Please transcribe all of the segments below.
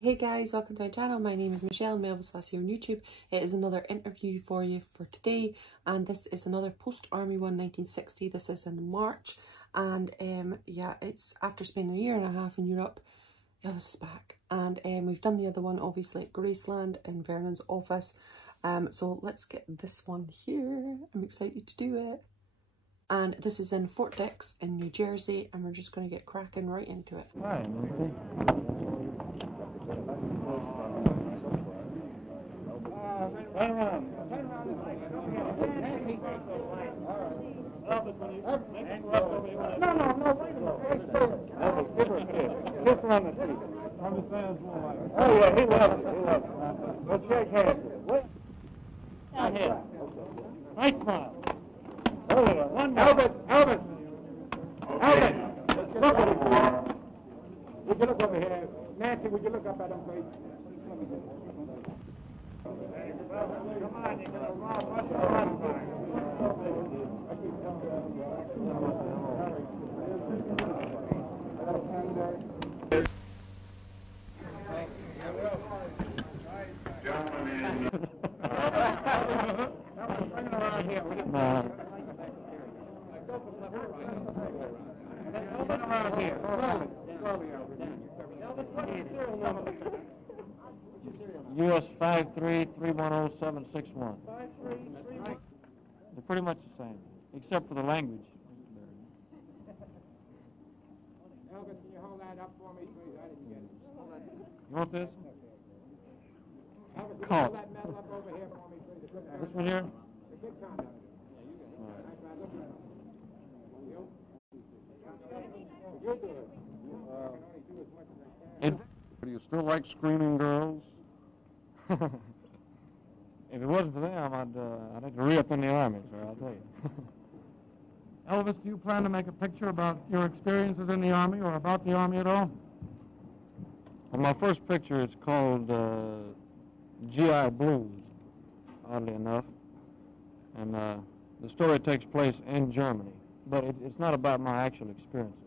Hey guys, welcome to my channel. My name is Michelle, Elvis here on YouTube. It is another interview for you for today, and this is another post-army one, 1960. This is in March, and yeah, it's after spending a year and a half in Europe. Elvis is back, and we've done the other one obviously at Graceland in Vernon's office. So let's get this one here. I'm excited to do it. And this is in Fort Dix in New Jersey, and we're just going to get cracking right into it. Hi, Oh, yeah, he loves it. He loves it. Let's shake hands. Wait. Down here. Nice smile. Oh, yeah. One more. Elvis. Look at him. Would you look over here? Nancy, would you look up at him, please? Come on, you can go what's the run US 533107661. They're pretty much the same, except for the language. Elvis, can you hold that up for me, please? I didn't get it. You want this? Elvis, can you hold that metal up over here for me, please? This one here? The big condom. Do you still like screaming girls? If it wasn't for them, I'd have to re-up in the Army, sir, I'll tell you. Elvis, do you plan to make a picture about your experiences in the Army or about the Army at all? Well, my first picture is called GI Blues, oddly enough. And the story takes place in Germany, but it's not about my actual experiences.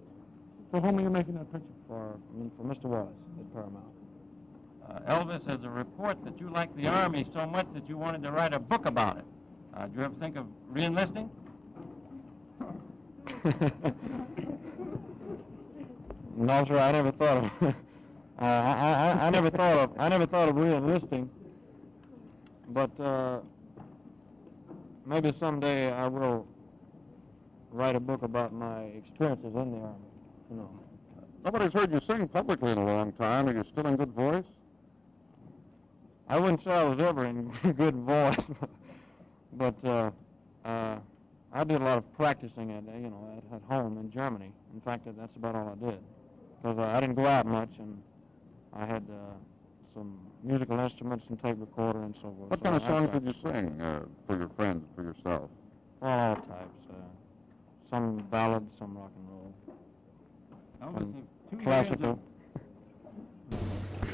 For whom are you making that picture for? I mean, for Mr. Wallace at Paramount. Elvis has a report that you like the Army so much that you wanted to write a book about it. Did you ever think of re-enlisting? No, sir, I never thought of. I never thought of re-enlisting. But maybe someday I will write a book about my experiences in the Army. You know. Nobody's heard you sing publicly in a long time. Are you still in good voice? I wouldn't say I was ever in good voice, but I did a lot of practicing at home in Germany. In fact, that's about all I did, because I didn't go out much, and I had some musical instruments and tape recorder and so forth. What kind of songs did you sing for your friends, for yourself? Well, all types. Some ballads, some rock and roll. Classical.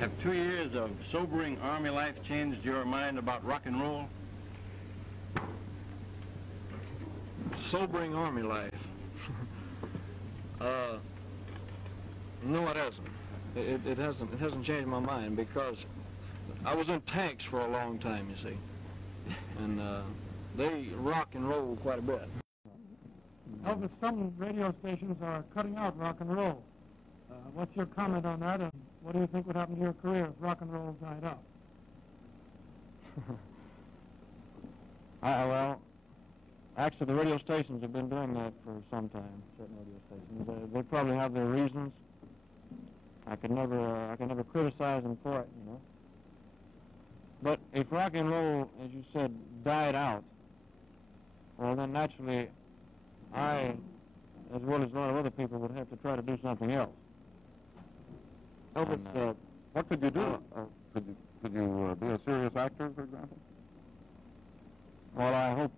Have 2 years of sobering Army life changed your mind about rock and roll? Sobering Army life? No, it hasn't. It hasn't changed my mind, because I was in tanks for a long time, you see, and they rock and roll quite a bit. Elvis, some radio stations are cutting out rock and roll. What's your comment on that, and what do you think would happen to your career if rock and roll died out? Well, actually, the radio stations have been doing that for some time. Certain radio stations, they probably have their reasons. I could never criticize them for it, you know. But if rock and roll, as you said, died out, well, then naturally, I, as well as a lot of other people, would have to try to do something else. Elvis, what could you do? Could you be a serious actor, for example? Well, I hope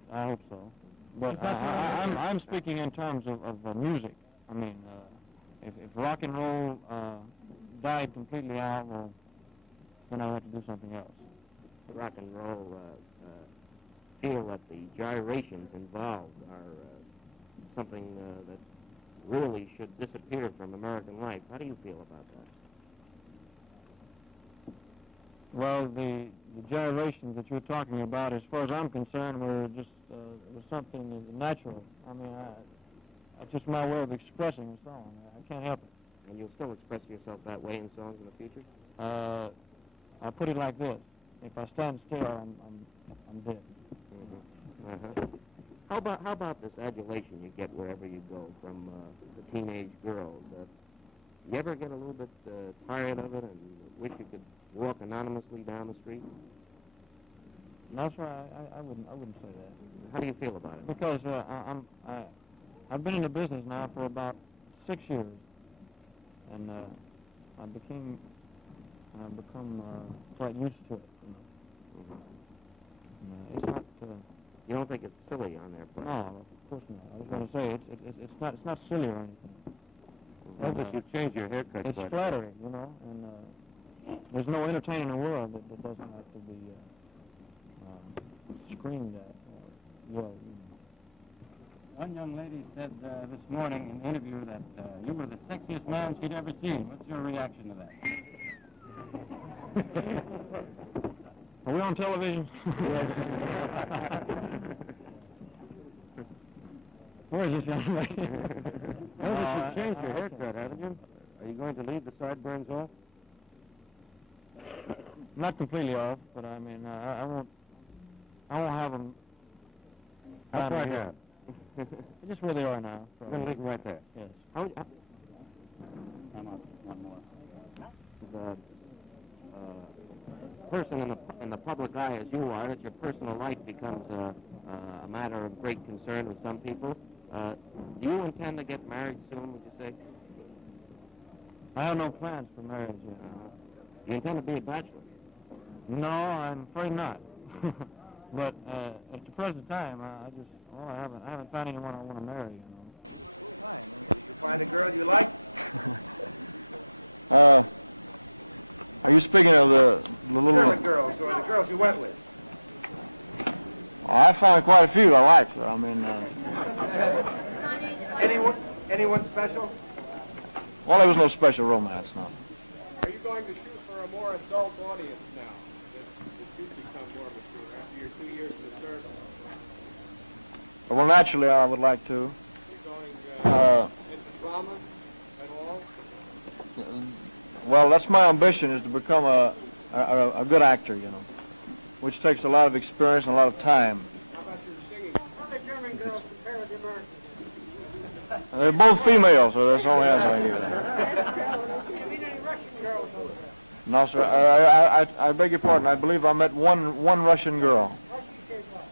so. But I'm speaking in terms of music. I mean, if rock and roll died completely out, well, then I have to do something else. Rock and roll feel that the gyrations involved are something that really should disappear from American life. How do you feel about that? Well, the gyrations that you're talking about, as far as I'm concerned, were just was something natural. I mean, it's just my way of expressing a song. I can't help it. And you'll still express yourself that way in songs in the future? I put it like this: if I stand still, I'm dead. Mm-hmm. How about this adulation you get wherever you go from the teenage girls? You ever get a little bit tired of it and wish you could walk anonymously down the street? No, sir, I wouldn't say that. How do you feel about it? Because I've been in the business now for about 6 years, and I've become quite used to it. You know. Mm-hmm. It's not. You don't think it's silly on their part? No, of course not. I was going to say it's not silly or anything. Elvis, you changed your haircut. It's flattering, you know, and there's no entertainer in the world that doesn't have to be screamed at or yelled. One young lady said this morning in the interview that you were the sexiest man she'd ever seen. What's your reaction to that? Are we on television? Where is this young lady? Elvis, you've changed your haircut, haven't you? Are you going to leave the sideburns off? Not completely off, but I mean, I won't have them. How far down? Just where they are now. You're going to leave them right there? Yes. How Come on, one more. the person in the public eye as you are, that your personal life becomes a matter of great concern with some people. Do you intend to get married soon, would you say? I have no plans for marriage yet. You intend to be a bachelor? No, I'm afraid not. But at the present time, I haven't found anyone I want to marry, you know. Fine. Did you find a girl you like? Are you speaking of the little... German girls or the girls you went with? Oh, I found quite a few I like, sir. I mean... Anyone special? Well, there was no special romance, no. Are you going to shoot for a more adult audience now? That you've become more mature after your 2 years in the service? Well, naturally, I would like to. Are you going into drama at all? Well, that's my ambition, is to become a good actor, you know, which takes a lot of experience and a lot of time. How about your singing? How the German girls compare with the Americans? They're both females, so that's the only answer I give you. Have you any Russian girls over there? No, sir, I beg your pardon. I believe I met one Russian girl. How's she shape up?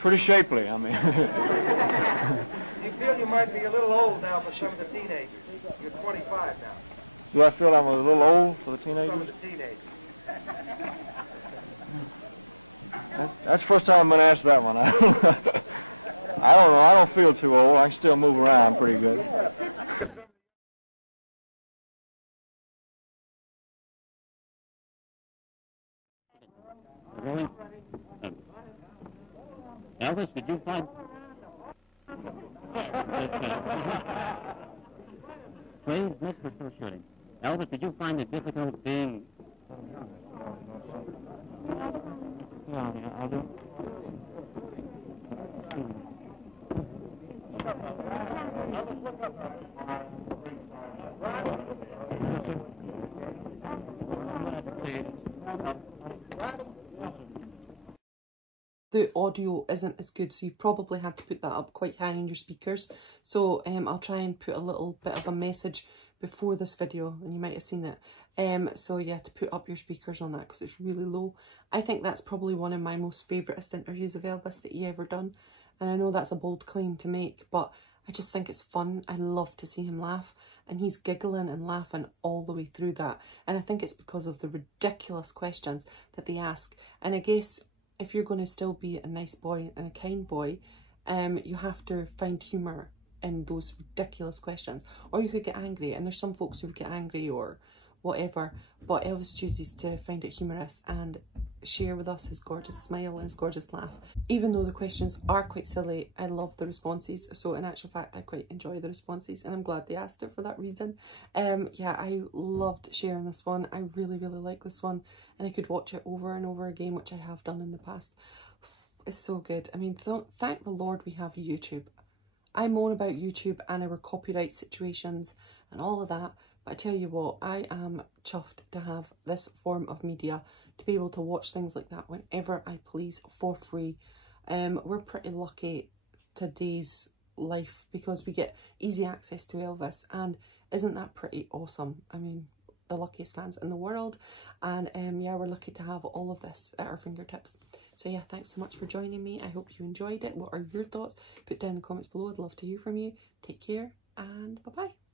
Pretty shapely, I mean. Do you feel you might be a little old now for some of the teenagers? You're 25 now. Do I feel I'm a little old for the Some of teenagers? the teenagers. That's the first time I've been asked that one. I don't know. I don't feel too old. I can still move around pretty good. Really? Elvis, did you find... Please, Mr. T-shirting. Elvis, did you find it difficult being... Yeah, I'll do. The audio isn't as good, so you've probably had to put that up quite high in your speakers. So I'll try and put a little bit of a message before this video, and you might have seen it. So yeah, to put up your speakers on that because it's really low. I think that's probably one of my most favouriteest interviews of Elvis that he ever done. And I know that's a bold claim to make, but I just think it's fun. I love to see him laugh, and he's giggling and laughing all the way through that. And I think it's because of the ridiculous questions that they ask. And I guess if you're going to still be a nice boy and a kind boy, you have to find humour in those ridiculous questions. Or you could get angry, and there's some folks who would get angry or whatever, but Elvis chooses to find it humorous, and share with us his gorgeous smile and his gorgeous laugh. Even though the questions are quite silly, I love the responses. So in actual fact, I quite enjoy the responses, and I'm glad they asked it for that reason. Yeah, I loved sharing this one. I really, really like this one, and I could watch it over and over again, which I have done in the past. It's so good. I mean, thank the Lord we have YouTube. I moan about YouTube and our copyright situations and all of that, but I tell you what, I am chuffed to have this form of media, to be able to watch things like that whenever I please for free. We're pretty lucky today's life because we get easy access to Elvis, and isn't that pretty awesome? I mean, the luckiest fans in the world, and yeah, we're lucky to have all of this at our fingertips. So yeah, thanks so much for joining me. I hope you enjoyed it. What are your thoughts? Put down in the comments below. I'd love to hear from you. Take care, and bye bye.